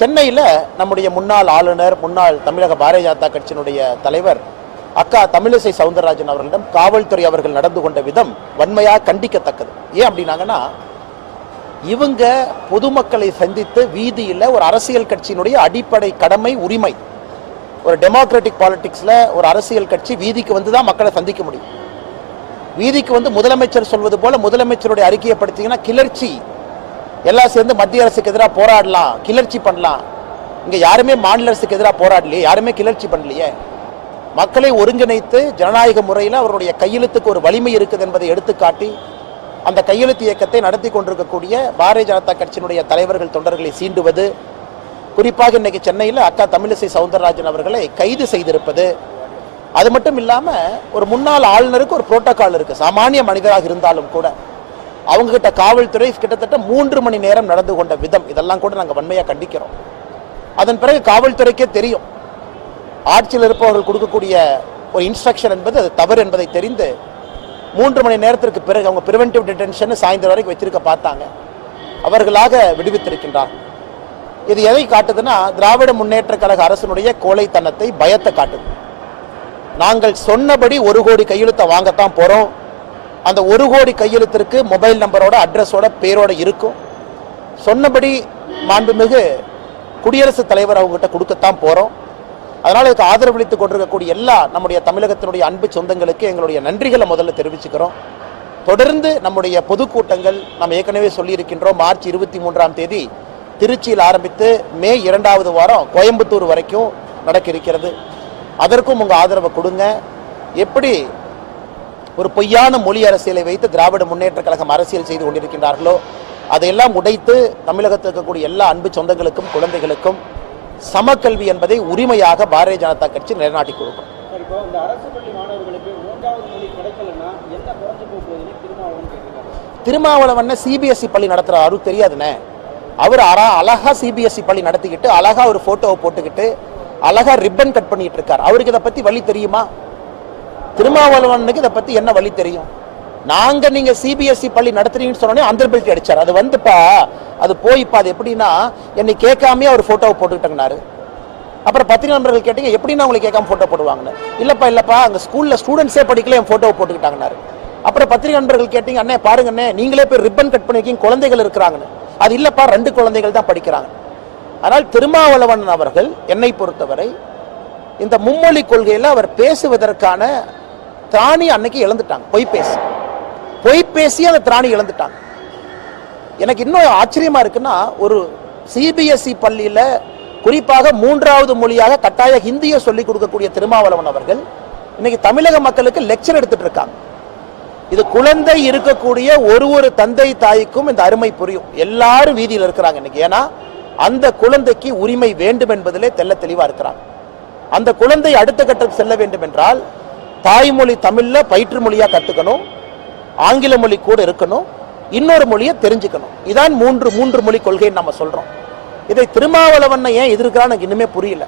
சென்னையில் நம்முடைய முன்னாள் ஆளுநர், முன்னாள் தமிழக பாரதிய ஜனதா கட்சியினுடைய தலைவர் அக்கா தமிழிசை சவுந்தரராஜன் அவர்களிடம் காவல்துறை அவர்கள் நடந்து கொண்ட விதம் வன்மையாக கண்டிக்கத்தக்கது. ஏன் அப்படின்னாங்கன்னா, இவங்க பொதுமக்களை சந்தித்து வீதியில் ஒரு அரசியல் கட்சியினுடைய அடிப்படை கடமை, உரிமை, ஒரு டெமோக்ராட்டிக் பாலிடிக்ஸில் ஒரு அரசியல் கட்சி வீதிக்கு வந்து தான் மக்களை சந்திக்க முடியும். வீதிக்கு வந்து முதலமைச்சர் சொல்வது போல முதலமைச்சருடைய அறிக்கையை படுத்திங்கன்னா கிளர்ச்சி, எல்லாம் சேர்ந்து மத்திய அரசுக்கு எதிராக போராடலாம், கிளர்ச்சி பண்ணலாம். இங்கே யாருமே மாநில அரசுக்கு எதிராக போராடலையே, யாருமே கிளர்ச்சி பண்ணலையே. மக்களை ஒருங்கிணைத்து ஜனநாயக முறையில் அவருடைய கையெழுத்துக்கு ஒரு வலிமை இருக்குது என்பதை எடுத்துக்காட்டி அந்த கையெழுத்து இயக்கத்தை நடத்தி கொண்டிருக்கக்கூடிய பாரதிய ஜனதா கட்சியினுடைய தலைவர்கள், தொண்டர்களை சீண்டுவது, குறிப்பாக இன்னைக்கு சென்னையில் அக்கா தமிழிசை சவுந்தரராஜன் அவர்களை கைது செய்திருப்பது, அது மட்டும் இல்லாமல் ஒரு முன்னாள் ஆளுநருக்கு ஒரு புரோட்டோகால் இருக்குது. சாமானிய மனிதராக இருந்தாலும் கூட அவங்க கிட்ட காவல்துறை கிட்டத்தட்ட 3 மணி நேரம் நடந்து கொண்ட விதம், இதெல்லாம் கூட நாங்கள் வன்மையாக கண்டிக்கிறோம். அதன் பிறகு காவல்துறைக்கே தெரியும் ஆட்சியில் இருப்பவர்கள் கொடுக்கக்கூடிய ஒரு இன்ஸ்ட்ரக்ஷன் என்பது அது தவறு என்பதை தெரிந்து 3 மணி நேரத்திற்கு பிறகு அவங்க பிரிவென்டிவ் டிடென்ஷன் சாயந்தரம் வரைக்கும் வச்சிருக்க பார்த்தாங்க. அவர்களாக விடுவித்திருக்கின்றார். இது எதை காட்டுதுன்னா, திராவிட முன்னேற்ற கழக அரசினுடைய கோழைத்தனத்தை, பயத்தை காட்டுது. நாங்கள் சொன்னபடி 1 கோடி கையெழுத்தை வாங்கத்தான் போறோம். அந்த 1 கோடி கையெழுத்திற்கு மொபைல் நம்பரோட, அட்ரஸோட, பேரோட இருக்கும். சொன்னபடி மாண்புமிகு குடியரசுத் தலைவர் அவங்ககிட்ட கொடுக்கத்தான் போறோம். அதனால இதுக்கு ஆதரவளித்துக் கொண்டிருக்கக்கூடிய எல்லா நம்முடைய தமிழகத்தினுடைய அன்பு சொந்தங்களுக்கு எங்களுடைய நன்றிகளை முதல்ல தெரிவிச்சுக்கிறோம். தொடர்ந்து நம்முடைய பொதுக்கூட்டங்கள் நாம் ஏற்கனவே சொல்லியிருக்கின்றோம். மார்ச் 23ஆம் தேதி திருச்சியில் ஆரம்பித்து மே 2வது வாரம் கோயம்புத்தூர் வரைக்கும் நடக்க இருக்கிறது. அதற்கும் உங்கள் ஆதரவை கொடுங்க. எப்படி ஒரு பொய்யான மொழி அரசியலை வைத்து திராவிட முன்னேற்ற கழகம் அரசியல் செய்து கொண்டிருக்கின்றார்களோ அதையெல்லாம் உடைத்து தமிழகத்தில் இருக்கக்கூடிய எல்லா அன்பு சொந்தங்களுக்கும் குழந்தைகளுக்கும் சமக்கல்வி என்பதை உரிமையாக பாரதிய ஜனதா கட்சி நிலைநாட்டி கொடுக்கும். திருமாவளவன் சிபிஎஸ்இ பள்ளி நடத்துறாரு, அவருக்கு தெரியாதுண்ணே. அவர் அழகா சிபிஎஸ்இ பள்ளி நடத்திக்கிட்டு அழகா ஒரு போட்டோவை போட்டுக்கிட்டு அழகா ரிப்பன் கட் பண்ணிட்டு இருக்காரு. அவருக்கு இதை பத்தி வழி தெரியுமா? திருமாவளவனுக்கு இதை பத்தி என்ன வழி தெரியும்? நாங்க நீங்க சிபிஎஸ்இ பள்ளி நடத்துறீங்கன்னு சொன்னோன்னே அண்டர்பெல்ட் அடிச்சார். அது வந்துப்பா, அது போய்ப்பா. அது எப்படின்னா, என்னை கேட்காமே அவர் போட்டோவை போட்டுக்கிட்டாங்கன்னாரு. அப்புறம் பத்திரிகை நண்பர்கள் கேட்டீங்க, எப்படின்னா உங்களுக்கு கேட்காம போட்டோ போடுவாங்கன்னு. இல்லப்பா அங்க ஸ்கூல்ல ஸ்டூடெண்ட்ஸே படிக்கல, என் போட்டோவை போட்டுக்கிட்டாங்கன்னாரு. அப்புறம் பத்திரிகை நண்பர்கள் கேட்டீங்க, அண்ணே பாருங்க அண்ணே, நீங்களே போய் ரிப்பன் கட் பண்ணிருக்கீங்க, குழந்தைகள் இருக்கிறாங்கன்னு. அது இல்லப்பா, 2 குழந்தைகள் தான் படிக்கிறாங்க. ஆனால் திருமாவளவன் அவர்கள் என்னை பொறுத்தவரை இந்த மும்மொழி கொள்கையில் அவர் பேசுவதற்கான திராணி அன்னைக்கு இழந்துட்டாங்க. பொய் பேசி அந்த திராணி இழந்துட்டாங்க. எனக்கு இன்னும் ஆச்சரியமா இருக்குன்னா, ஒரு சிபிஎஸ்இ பள்ளியில குறிப்பாக 3வது மொழியாக கட்டாய ஹிந்தியை சொல்லிக் கொடுக்கக்கூடிய திருமாவளவன் அவர்கள் இன்னைக்கு தமிழக மக்களுக்கு லெக்சர் எடுத்துட்டு இருக்காங்க. இது குழந்தை இருக்கக்கூடிய ஒரு தந்தை தாய்க்கும் இந்த அருமை புரியும். எல்லாரும் வீதியில் இருக்கிறாங்க இன்னைக்கு. ஏன்னா அந்த குழந்தைக்கு உரிமை வேண்டும் என்பதிலே தெல்ல தெளிவா இருக்கிறாங்க. அந்த குழந்தை அடுத்த கட்டத்துக்கு செல்ல வேண்டும் என்றால் தாய்மொழி தமிழ்ல பயிற்று மொழியா கத்துக்கணும், ஆங்கில மொழி கூட இருக்கணும், இன்னொரு மொழியை தெரிஞ்சுக்கணும். இதான் மூன்று மொழி கொள்கைன்னு நம்ம சொல்றோம். இதை திருமாவளவன் ஏன் எதிர்க்கிறான்னு எனக்கு இன்னுமே புரியல.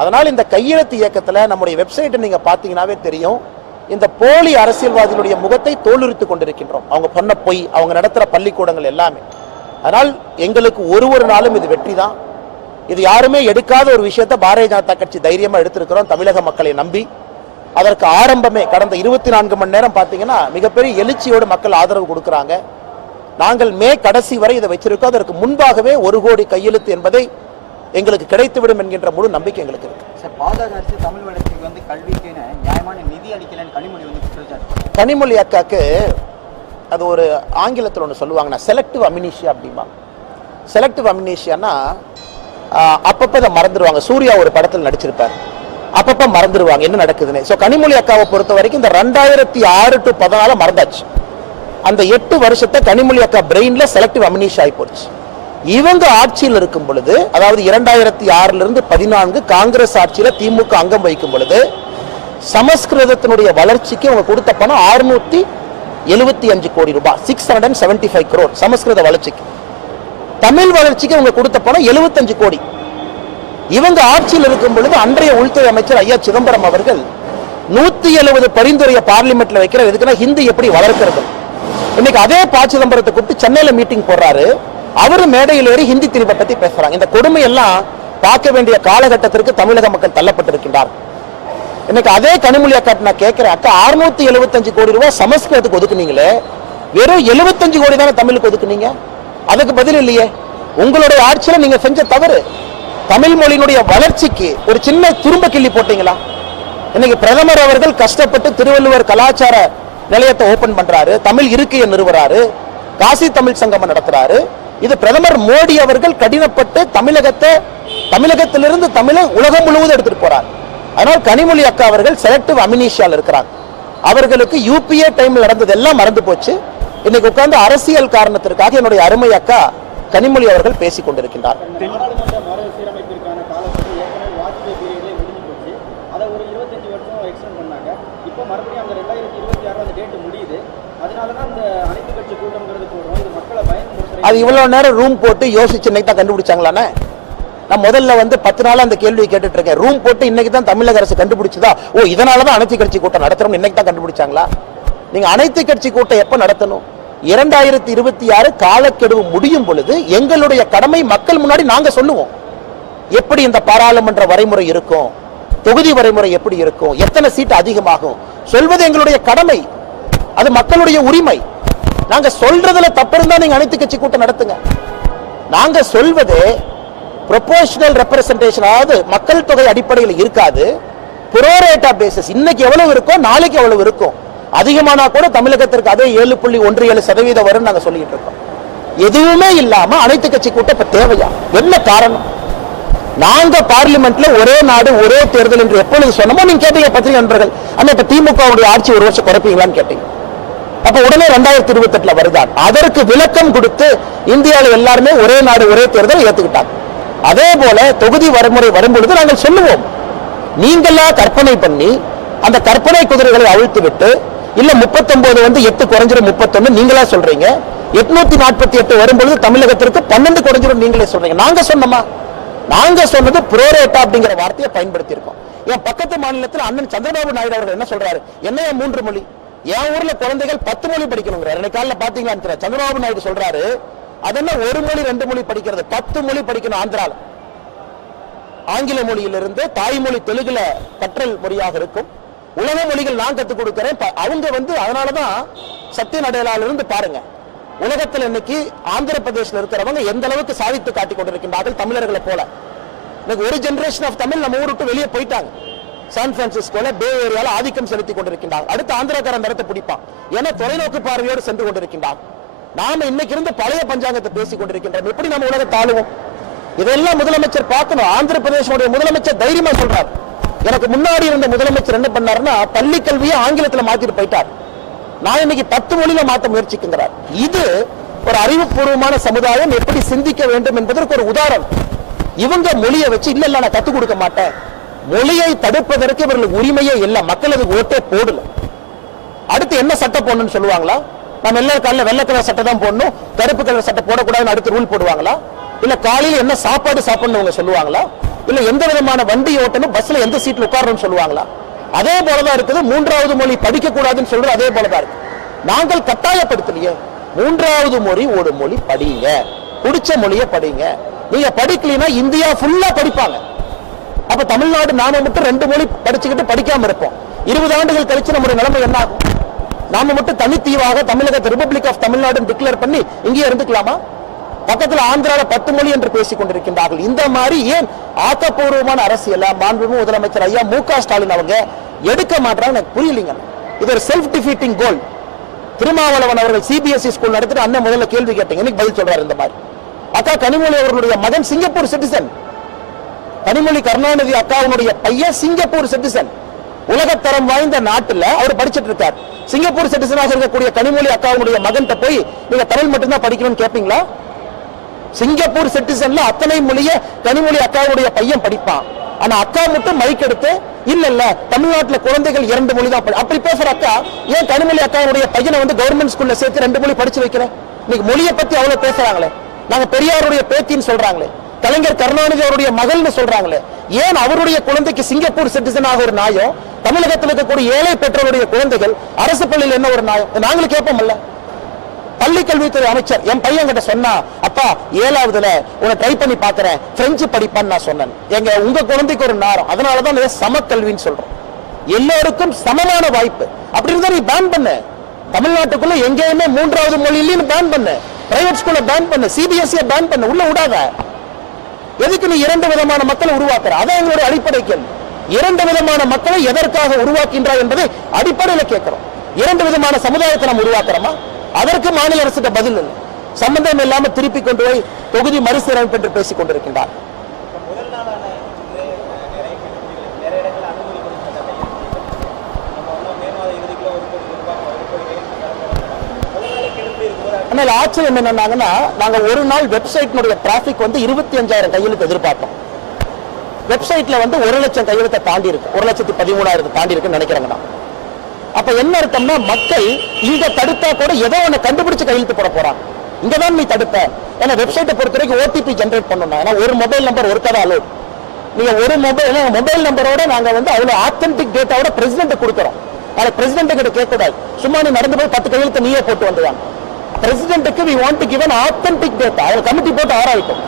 அதனால் இந்த கையெழுத்து இயக்கத்தில் நம்முடைய வெப்சைட்டை நீங்க பாத்தீங்கன்னாவே தெரியும், இந்த போலி அரசியல்வாதிகளுடைய முகத்தை தோலுரித்து கொண்டிருக்கின்றோம். அவங்க சொன்ன பொய், அவங்க நடத்துற பள்ளிக்கூடங்கள் எல்லாமே. அதனால் எங்களுக்கு ஒரு நாளும் இது வெற்றி தான். இது யாருமே எடுக்காத ஒரு விஷயத்தை பாரதிய ஜனதா கட்சி தைரியமா எடுத்திருக்கிறோம், தமிழக மக்களை நம்பி. அதற்கு ஆரம்பமே கடந்த 24 மணி நேரம் பார்த்தீங்கன்னா மிகப்பெரிய எழுச்சியோடு மக்கள் ஆதரவு கொடுக்குறாங்க. நாங்கள் மே கடைசி வரை இதை வச்சிருக்கோம். அதற்கு முன்பாகவே 1 கோடி கையெழுத்து என்பதை எங்களுக்கு கிடைத்துவிடும் என்கின்ற முழு நம்பிக்கை எங்களுக்கு இருக்கு. பாஜக அரசு தமிழ் வளர்ச்சிக்கு கல்விக்கு நியாயமான நிதி அளிக்கலன்னு கனிமொழி அக்காக்கு அது ஒரு ஆங்கிலத்தில் ஒன்று சொல்லுவாங்கன்னா செலக்டிவ் அமினிஷியா அப்படிம்பா. செலக்டிவ் அமினிஷியானா அப்பப்போ அதை மறந்துடுவாங்க. சூர்யா ஒரு படத்தில் நடிச்சிருப்பார், அப்பப்ப மறந்துடுவாங்க என்ன நடக்குதுன்னு. ஸோ கனிமொழி அக்காவை பொறுத்த வரைக்கும் இந்த 2006 to 2014 மறந்தாச்சு. அந்த 8 வருஷத்தை கனிமொழி அக்கா பிரெயின்ல செலக்டிவ் அமினிஷியா ஆகி போச்சு. இவங்க ஆட்சியில் இருக்கும் பொழுது, அதாவது 2006 to 2014 காங்கிரஸ் ஆட்சியில திமுக அங்கம் வைக்கும் பொழுது சமஸ்கிருதத்தினுடைய வளர்ச்சிக்கு அவங்க கொடுத்த பணம் 675 கோடி ரூபாய், 675 crore சமஸ்கிருத வளர்ச்சிக்கு. தமிழ் வளர்ச்சிக்கு அவங்க கொடுத்த பணம் 75 கோடி. இவங்க ஆட்சியில் இருக்கும் பொழுது அன்றைய உள்துறை அமைச்சர் ஐயா சிதம்பரம் அவர்கள் 170 பரிந்துரையை பார்லிமெண்ட்ல வைக்கிற, எதுக்குன்னா ஹிந்தி எப்படி வளர்க்கிறது. இன்னைக்கு அதே ப. சிதம்பரத்தை கூப்பிட்டு சென்னையில மீட்டிங் போடுறாரு. அவரு மேடையில் ஏறி ஹிந்தி திணிப்பை பத்தி பேசுறாங்க. இந்த கொடுமை எல்லாம் பார்க்க வேண்டிய காலகட்டத்திற்கு தமிழக மக்கள் தள்ளப்பட்டிருக்கின்றார். இன்னைக்கு அதே கனிமொழி அக்கா நான் கேட்கிறேன், அக்கா 675 கோடி ரூபாய் சமஸ்கிருதத்துக்கு ஒதுக்குனீங்களே, வெறும் 75 கோடி தானே தமிழுக்கு ஒதுக்குனீங்க, அதுக்கு பதில் இல்லையே. உங்களுடைய ஆட்சியில நீங்க செஞ்ச தவறு. தமிழ் மொழியினுடைய வளர்ச்சிக்கு ஒரு சின்ன துரும்ப கிள்ளி போட்டீங்களா? இன்னைக்கு பிரதமர் அவர்கள் கஷ்டப்பட்டு திருவள்ளுவர் கலாச்சார நிலையத்தை ஓபன் பண்றாரு, தமிழ் இருக்கையை நிறுவறாரு, காசி தமிழ் சங்கமம் நடத்துறாரு. இது பிரதமர் மோடி அவர்கள் கடினப்பட்டு தமிழகத்திலிருந்து தமிழை உலகம் முழுவதும் எடுத்துட்டு போறார். அதனால் கனிமொழி அக்கா அவர்கள் செலக்டிவ் அமினிஷியால் இருக்கிறாங்க. அவர்களுக்கு யூபிஏ டைம்ல நடந்தது எல்லாம் மறந்து போச்சு. இன்னைக்கு உட்கார்ந்து அரசியல் காரணத்திற்காக என்னுடைய அருமை அக்கா கனிமொழி அவர்கள் பேசிக் கொண்டிருக்கின்றார். அது இவ்வளவு நேரம் ரூம் போட்டு யோசிச்சு இன்னைக்கு தான் கண்டுபிடிச்சாங்களானே? நான் முதல்ல 10 நாளா அந்த கேள்வியை கேட்டுட்டு இருக்கேன். ரூம் போட்டு இன்னைக்கு தான் தமிழக அரசு கண்டுபிடிச்சதா? ஓ, இதனாலதான் அனைத்து கட்சி கூட்டம் நடத்தணும் இன்னைக்கு தான் கண்டுபிடிச்சாங்களா? நீங்க அனைத்து கட்சி கூட்டம் எப்ப நடத்தணும்? 2026 காலக்கெடுவு முடியும் பொழுது எங்களுடைய கடமை மக்கள் முன்னாடி நாங்க சொல்லுவோம். எப்படி இந்த பாராளுமன்ற வரைமுறை இருக்கும், தொகுதி வரைமுறை எப்படி இருக்கும், எத்தனை சீட் அதிகமாகும் சொல்வது எங்களுடைய கடமை. அது மக்களுடைய உரிமை. நாங்க சொல்றதுல தப்பு இருந்தா நீங்க அனைத்து கட்சி கூட்டம் நடத்துங்க. நாங்க சொல்வது ப்ரொபோர்ஷனல் ரெப்ரசன்டேஷன், அதாவது மக்கள் தொகை அடிப்படையில் இருக்காது, புரோரேட்டா பேசிஸ். இன்னைக்கு எவ்வளவு இருக்கும், நாளைக்கு எவ்வளவு இருக்கும், அதிகமானா கூட தமிழகத்திற்கு அதே 7.17% வரும் நாங்க சொல்லிட்டு இருக்கோம். எதுவுமே இல்லாம அனைத்து கட்சி கூட்டம் இப்ப தேவையா? என்ன காரணம்? நாங்க பார்லிமெண்ட்ல ஒரே நாடு ஒரே தேர்தல் என்று எப்பொழுது சொன்னமோ நீங்க கேட்டீங்க பத்திரிகை நண்பர்கள். ஆனா இப்ப திமுக ஆட்சி ஒரு வருஷம் குறைப்பீங்களான்னு கேட்டீங்க. அப்ப உடனே 2028 வருதான். அதற்கு விளக்கம் கொடுத்து இந்தியாவில் எல்லாருமே ஒரே நாடு ஒரே தேர்தல் ஏத்துக்கிட்டாங்க. அதே போல தொகுதி வரைமுறை வரும்பொழுது நாங்கள் சொல்லுவோம். நீங்களா கற்பனை பண்ணி அந்த கற்பனை குதிரைகளை அவிழ்த்து விட்டு, இல்ல 39 8 குறைஞ்சிரும் 31 நீங்களா சொல்றீங்க. 848 வரும்பொழுது தமிழகத்திற்கு 12 குறைஞ்சிரும் நீங்களே சொல்றீங்க. நாங்க சொன்னோமா? நாங்க சொன்னது புரோரேட்டா அப்படிங்கிற வார்த்தையை பயன்படுத்தி இருக்கோம். என் பக்கத்து மாநிலத்தில் அண்ணன் சந்திரபாபு நாயுடு அவர்கள் என்ன சொல்றாரு? என்ன 3 மொழி? என் ஊர்ல குழந்தைகள் 10 மொழி படிக்கணுங்கிறார். இன்னைக்கு காலையில பாத்தீங்களா சந்திரபாபு நாயுடு சொல்றாரு, அது என்ன 1 மொழி 2 மொழி படிக்கிறது, 10 மொழி படிக்கணும். ஆந்திரால ஆங்கில மொழியிலிருந்து தாய்மொழி தெலுங்குல கற்றல் மொழியாக இருக்கும். உலக மொழிகள் நான் கத்துக் கொடுக்கிறேன். அவங்க அதனாலதான் சத்திய நடையில இருந்து பாருங்க, உலகத்தில் இன்னைக்கு ஆந்திர பிரதேசத்தில் இருக்கிறவங்க எந்த அளவுக்கு சாதித்து காட்டிக் கொண்டிருக்கின்றார்கள் தமிழர்களை போல. இன்னைக்கு ஒரு ஜெனரேஷன் ஆஃப் தமிழ் நம்ம ஊர் விட்டு வெளியே போயிட்டாங்க. சான் பிரான்சிஸ்கோல பே ஏரியால ஆதிக்கம் செலுத்திக் கொண்டிருக்கின்றாங்க. அடுத்து ஆந்திராக்காரன் இடத்தை பிடிப்பான். ஏன்னா தொலைநோக்கு பார்வையோடு சென்று கொண்டிருக்கின்றான். நாம இன்னைக்கு இருந்து பழைய பஞ்சாங்கத்தை பேசிக் கொண்டிருக்கின்றோம். எப்படி நம்ம உலகத்தை ஆளுவோம்? இதெல்லாம் முதலமைச்சர் பார்க்கணும். ஆந்திர பிரதேசனுடைய முதலமைச்சர் தைரியமா சொல்றார். எனக்கு முன்னாடி இருந்த முதலமைச்சர் என்ன பண்ணாருன்னா பள்ளி கல்வியை ஆங்கிலத்தில் மாத்திட்டு போயிட்டார். நான் இன்னைக்கு 10 மொழியில மாற்ற முயற்சிக்கின்றார். இது ஒரு அறிவுபூர்வமான சமுதாயம் எப்படி சிந்திக்க வேண்டும் என்பதற்கு ஒரு உதாரணம். இவங்க மொழியை வச்சு இல்ல நான் கத்துக் கொடுக்க மாட்டேன், மொழியை தடுப்பதற்கு இவர்களுக்கு உரிமையே இல்லை, மக்கள் அதுக்கு ஓட்டே போடல. அடுத்து என்ன சட்டம் போடணும்னு சொல்லுவாங்களா? நம்ம எல்லாரும் காலையில் வெள்ளை கலர் சட்டை தான் போடணும், கருப்பு கலர் சட்டை போடக்கூடாதுன்னு அடுத்து ரூல் போடுவாங்களா? இல்ல காலையில் என்ன சாப்பாடு சாப்பிடணும் சொல்லுவாங்களா? இல்ல எந்த விதமான வண்டி ஓட்டணும், பஸ்ல எந்த சீட்ல உட்காரணும்னு சொல்லுவாங்களா? அதே போலதான் இருக்குது. 3வது மொழி படிக்க கூடாதுன்னு சொல்றது அதே போலதான் இருக்கு. நாங்கள் கட்டாயப்படுத்தலையே. 3வது மொழி ஒரு மொழி படிங்க, பிடிச்ச மொழியை படிங்க. நீங்க படிக்கலனா இந்தியா ஃபுல்லா படிப்பாங்க. அப்ப தமிழ்நாடு நாம மட்டும் 2 மொழி படிச்சுக்கிட்டு படிக்காம இருப்போம். 20 ஆண்டுகள் கழிச்சு நம்முடைய நிலைமை என்ன ஆகும்? நாம மட்டும் தனித்தீவாக தமிழகத்தை ரிபப்ளிக் ஆஃப் தமிழ்நாடு டிக்ளேர் பண்ணி இங்கே இருந்துக்கலாமா? பக்கத்தில் ஆந்திரால 10 மொழி என்று பேசிக் கொண்டிருக்கின்றார்கள். இந்த மாதிரி ஏன் ஆக்கப்பூர்வமான அரசியல மாண்புமிகு முதலமைச்சர் ஐயா மு.க. ஸ்டாலின் அவங்க எடுக்க மாட்டாங்க எனக்கு புரியலீங்க. இது ஒரு செல்ஃப் டிஃபீட்டிங் கோல். திருமாவளவன் அவர்கள் சிபிஎஸ்இ ஸ்கூல் நடத்திட்டு அண்ணன் முதல்ல கேள்வி கேட்டீங்க, இன்னைக்கு பதில் சொல்றாரு இந்த மாதிரி. அக்கா கனிமொழி அவர்களுடைய மகன் சிங்கப்பூர் சிட்டிசன். கனிமொழி கருணாநிதி அக்காவுடைய பையன் சிங்கப்பூர் சிட்டிசன். உலகத்தரம் வாய்ந்த நாட்டுல அவர் படிச்சிட்டு இருக்கார். சிங்கப்பூர் சிட்டிசனாக இருக்கக்கூடிய கனிமொழி அக்காவுடைய மகன் போய் நீங்க தமிழ் மட்டும்தான் படிக்கணும்னு கேட்பீங்களா? சிங்கப்பூர் சிட்டிசன்ல அத்தனை மொழிய கனிமொழி அக்காவுடைய பையன் படிப்பான். ஆனா அக்கா மட்டும் மைக் எடுத்து இல்ல தமிழ்நாட்டுல குழந்தைகள் 2 மொழி தான். அப்படி பேசுற அக்கா ஏன் கனிமொழி அக்காவுடைய பையனை கவர்மெண்ட் ஸ்கூல்ல சேர்த்து 2 மொழி படிச்சு வைக்கிறேன்? இன்னைக்கு மொழியை பத்தி அவ்வளவு பேசுறாங்களே. நாங்க பெரியாருடைய பேத்தின்னு சொல்றாங்களே, கலைஞர் கருணாநிதி அவருடைய மகள்னு சொல்றாங்களே, ஏன் அவருடைய குழந்தைக்கு சிங்கப்பூர் சிட்டிசனாக ஒரு நியாயம், தமிழகத்தில் இருக்கக்கூடிய ஏழை பெற்றோருடைய குழந்தைகள் அரசு பள்ளியில் என்ன ஒரு நியாயம்? நாங்களும் கேட்போம்ல. பள்ளி கல்வித்துறை அமைச்சர் என் பையன் கிட்ட சொன்னா, அப்பா 7வதுல உன்னை ட்ரை பண்ணி பாக்குறேன், பிரெஞ்சு படிப்பான்னு நான் சொன்னேன். உங்க குழந்தைக்கு ஒரு நேரம், அதனாலதான் சமக்கல்வின்னு சொல்றோம். எல்லோருக்கும் சமமான வாய்ப்பு. அப்படி இருந்தா நீ பேன் பண்ணு. தமிழ்நாட்டுக்குள்ள எங்கேயுமே 3வது மொழி இல்லைன்னு பேன் பண்ணு. பிரைவேட் ஸ்கூல்ல பேன் பண்ணு, சிபிஎஸ்இ பேன் பண்ணு, உள்ள விடாத. எதுக்கு நீ 2 விதமான மக்களை உருவாக்குற? அதான் எங்களுடைய அடிப்படை கேள்வி. 2 விதமான மக்களை எதற்காக உருவாக்கின்றார் என்பதை அடிப்படையில் கேட்கிறோம். 2 விதமான சமுதாயத்தை நாம் உருவாக்குறோமா? அதற்கு மாநில அரசுக்கு பதில் இல்லை. சம்பந்தம் இல்லாம திருப்பி கொண்டு போய் தொகுதி மறுசீரமைப்பு என்று பேசிக் கொண்டிருக்கின்றார். ஆனால் ஆச்சரியம் என்னன்னாங்கன்னா, நாங்க ஒரு நாள் வெப்சைட்னுடைய டிராபிக் வந்து 25,000 கையெழுத்து எதிர்பார்த்தோம். வெப்சைட்ல வந்து 1,00,000 கையெழுத்தை தாண்டி இருக்கு, 1,13,000 தாண்டி இருக்குன்னு நினைக்கிறேங்கண்ணா. அப்ப என்ன அர்த்தம்னா, மக்கள் இங்க தடுத்தா கூட ஏதோ ஒண்ணு கண்டுபிடிச்சு கையெழுத்து போட போறாங்க. இங்கதான் நீ தடுப்ப. ஏன்னா வெப்சைட்டை பொறுத்த வரைக்கும் ஓடிபி ஜெனரேட் பண்ணணும். ஏன்னா ஒரு மொபைல் நம்பர் ஒருக்கா அலோட். நீங்க ஒரு மொபைல் நம்பரோட நாங்க வந்து அவ்வளவு ஆத்தென்டிக் டேட்டாவோட பிரசிடென்ட் கொடுக்குறோம். நாளைக்கு பிரசிடென்ட் கிட்ட கேட்கக்கூடாது, சும்மா நீ நடந்து போய் 10 கையெழுத்து நீயே போட்டு வந்துவாங்க. பிரசிடென்ட்டுக்கு we want to give an authentic data. அவங்க கமிட்டி போட்டு ஆராயிட்டோம்.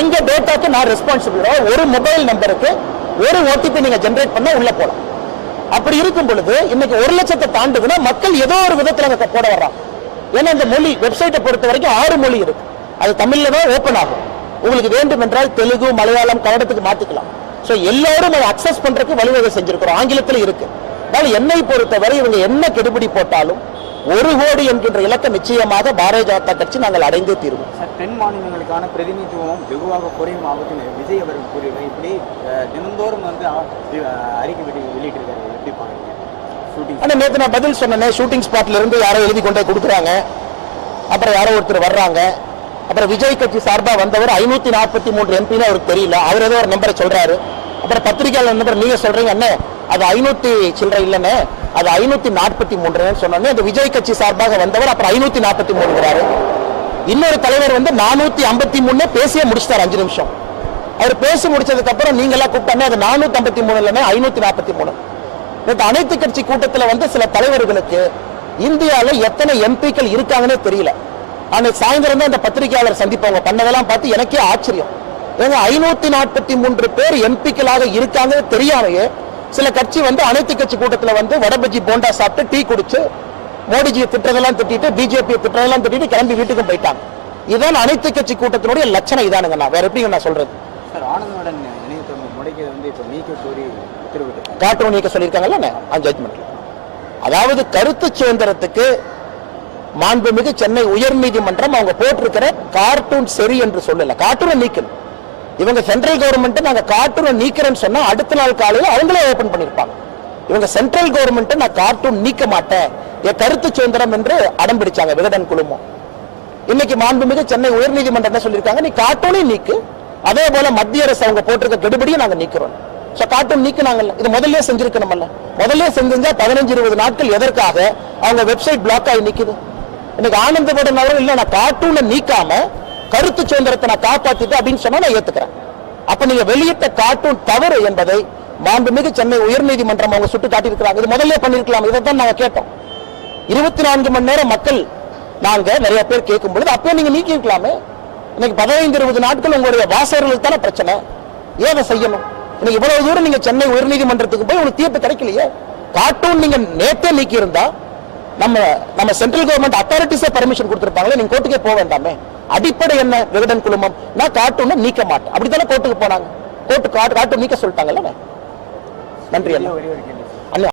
எங்க டேட்டாக்கு நான் ரெஸ்பான்சிபிள். ஒரு மொபைல் நம்பருக்கு ஒரு ஓடிபி நீங்க ஜெனரேட் பண்ண உள்ள போலாம். அப்படி இருக்கும் பொழுது இன்னைக்கு 1,00,000 தாண்டுதுன்னா மக்கள் ஏதோ ஒரு விதத்துல அங்க போட வர்றாங்க. ஏன்னா இந்த மொழி வெப்சைட்டை பொறுத்த வரைக்கும் 6 மொழி இருக்கு. அது தமிழ்ல தான் ஓபன் ஆகும். உங்களுக்கு வேண்டும் என்றால் தெலுங்கு, மலையாளம், கன்னடத்துக்கு மாத்திக்கலாம். சோ எல்லாரும் அதை அக்சஸ் பண்றதுக்கு வழிவகை செஞ்சிருக்கிறோம். ஆங்கிலத்தில் இருக்கு. அதனால என்னை பொறுத்தவரை இவங்க என்ன கெடுபிடி போட்டாலும் 1 கோடி என்கின்ற இலக்கை நிச்சயமாக பாரதிய ஜனதா கட்சி நாங்கள் அடைந்தே தீர்வோம். தென் மாநிலங்களுக்கான பிரதிநிதித்துவம் வெகுவாக குறையும் ஆபத்து விஜய் அவர்கள் கூறியவர். இப்படி தினந்தோறும் வந்து அறிக்கை வெளியிட்டிருக்காரு. எப்படி பாருங்க? ஆனா நேற்று நான் பதில் சொன்னேன். ஷூட்டிங் ஸ்பாட்ல இருந்து யாரோ எழுதி கொண்டே கொடுக்குறாங்க. அப்புறம் யாரோ ஒருத்தர் வர்றாங்க. அப்புறம் விஜய் கட்சி சார்பா வந்தவர் 543 எம்பின்னு அவருக்கு தெரியல. அவர் ஏதோ ஒரு நம்பரை சொல்றாரு. அப்புறம் பத்திரிகையாளர் நம்பர் நீங்க சொல்றீங்க என்ன, அது 500 சில்லறை இல்லைன்னு, அது 543 சொன்னோன்னே அந்த விஜய் கட்சி சார்பாக வந்தவர் அப்புறம் 543. இன்னொரு தலைவர் வந்து 453 பேசியே முடிச்சிட்டார் 5 நிமிஷம். அவர் பேசி முடிச்சதுக்கு அப்புறம் நீங்க எல்லாம் கூப்பிட்டாங்க, அது 453 இல்லைன்னா 543. அனைத்து கட்சி கூட்டத்தில் வந்து சில தலைவர்களுக்கு இந்தியாவில் எத்தனை எம்பிக்கள் இருக்காங்கன்னே தெரியல. அன்னைக்கு சாயந்தரம் தான் இந்த பத்திரிகையாளர் சந்திப்பவங்க பண்ணதெல்லாம் பார்த்து எனக்கே ஆச்சரியம். ஏங்க 543 பேர் எம்பிக்களாக இருக்காங்க தெரியாமையே சில கட்சி வந்து அனைத்து கட்சி கூட்டத்தில் வந்து வடபஜி போண்டா சாப்பிட்டு டீ குடிச்சு மோடிஜியை திட்டதெல்லாம் திட்டிட்டு பிஜேபி திட்டதெல்லாம் திட்டிட்டு கிளம்பி வீட்டுக்கும் போயிட்டாங்க. இதான் அனைத்து கட்சி கூட்டத்தினுடைய லட்சணம். இதானுங்க. நான் வேற எப்படிங்க நான் சொல்றது? சார், ஆனந்தவுடன் நினைவு முறைக்கு வந்து இப்போ நீக்க கோரி உத்தரவிட்டு கார்ட்டூன் நீக்க சொல்லியிருக்காங்கல்ல ஜட்மெண்ட். அதாவது கருத்து சுதந்திரத்துக்கு மாண்புமிகு சென்னை உயர்நீதிமன்றம் அவங்க போட்டிருக்கிற கார்ட்டூன் சரி என்று சொல்லல. கார்ட்டூனை நீக்கணும். இவங்க சென்ட்ரல் கவர்மெண்ட் நாங்க கார்ட்டூனை நீக்கிறேன்னு சொன்னா அடுத்த நாள் காலையில் அவங்களே ஓபன் பண்ணிருப்பாங்க. இவங்க சென்ட்ரல் கவர்மெண்ட் நான் கார்ட்டூன் நீக்க மாட்டேன், என் கருத்து சுதந்திரம் என்று அடம் பிடிச்சாங்க விகடன் குழுமம். இன்னைக்கு மாண்புமிகு சென்னை உயர்நீதிமன்றம் என்ன சொல்லியிருக்காங்க, நீ கார்ட்டூனை நீக்கு, அதே போல மத்திய அரசு அவங்க போட்டிருக்க கெடுபடியை நாங்க நீக்கிறோம். கார்ட்டூன் நீக்கினாங்கல்ல, இது முதல்ல செஞ்சிருக்கணும்ல. முதல்ல செஞ்சா 15-20 நாட்கள் எதற்காக அவங்க வெப்சைட் பிளாக் ஆகி நிக்குது? இன்னைக்கு ஆனந்தவுடன் அவர்கள் இல்ல, நான் கார்ட்டூனை நீக்காம கருத்து சுதந்திரத்தை நான் காப்பாத்திட்டு அப்படின்னு சொன்னா நான் ஏத்துக்கிறேன். அப்ப நீங்க வெளியிட்ட கார்ட்டூன் தவறு என்பதை மாண்புமிகு சென்னை உயர்நீதிமன்றம் அவங்க சுட்டு காட்டியிருக்கிறாங்க. இது முதல்ல பண்ணிருக்கலாம். இதைத்தான் நாங்க கேட்டோம். 24 மணி நேரம் மக்கள் நாங்க நிறைய பேர் கேட்கும் பொழுது அப்பயே நீங்க நீக்கி இருக்கலாமே. இன்னைக்கு 15-20 நாட்கள் உங்களுடைய வாசகர்களுக்கு தானே பிரச்சனை. ஏன் அதை செய்யணும்? இன்னைக்கு இவ்வளவு தூரம் நீங்க சென்னை உயர்நீதிமன்றத்துக்கு போய் உங்களுக்கு தீர்ப்பு கிடைக்கலையே. கார்ட்டூன் நீங்க நேற்றே நீக்கி இருந்தா நம்ம சென்ட்ரல் கவர்மெண்ட் அத்தாரிட்டிஸே பர்மிஷன் கொடுத்திருப்பாங்களே, நீங்க கோர்ட்டுக்கே போக வேண்டாமே. அடிப்படை என்ன? விகடன் குழுமம் நான் கார்ட்டூனை நீக்க மாட்டேன் அப்படித்தானே கோர்ட்டுக்கு போனாங்க. கோர்ட்டு கார்ட்டூன் நீக்க சொல்லிட்டாங்கல்ல. நன்றி அண்ணா.